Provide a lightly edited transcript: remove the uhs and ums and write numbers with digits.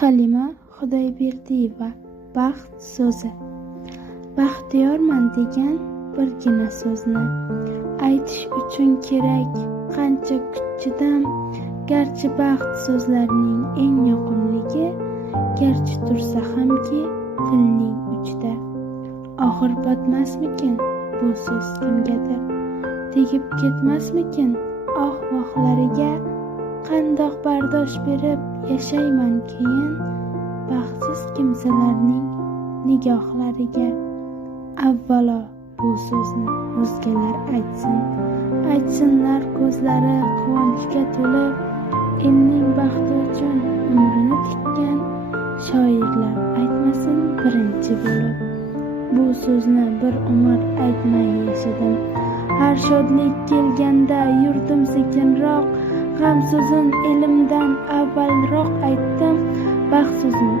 Halima Xudoyberdiyeva. Baxt so'zi. Baxtiyorman degan birgina so'zni aytish uchun kerak qancha kuch-chidam. Garchi baxt so'zlarining eng yoqimligi, garchi tursa hamki tilning uchida. Oxir botmasmikin bu so'z kimgadir? Tegib ketmasmikin oh-vohlariga? Qandoq bardosh berib yashayman keyin baxtsiz kimsalarning nigohlariga? Avvalo bu so'zni o'zgalar aytsinlar ko'zlari quvonchga to'lib, elning baxti uchun umrini tikkan shoirlar aytmasin birinchi bo'lib. Bu so'zni bir umr aytmay yashadim. Har shodlik kelganda yurdim sekinroq, g'am so'zin elimdan avvalroq aytdim. Baxt so'zin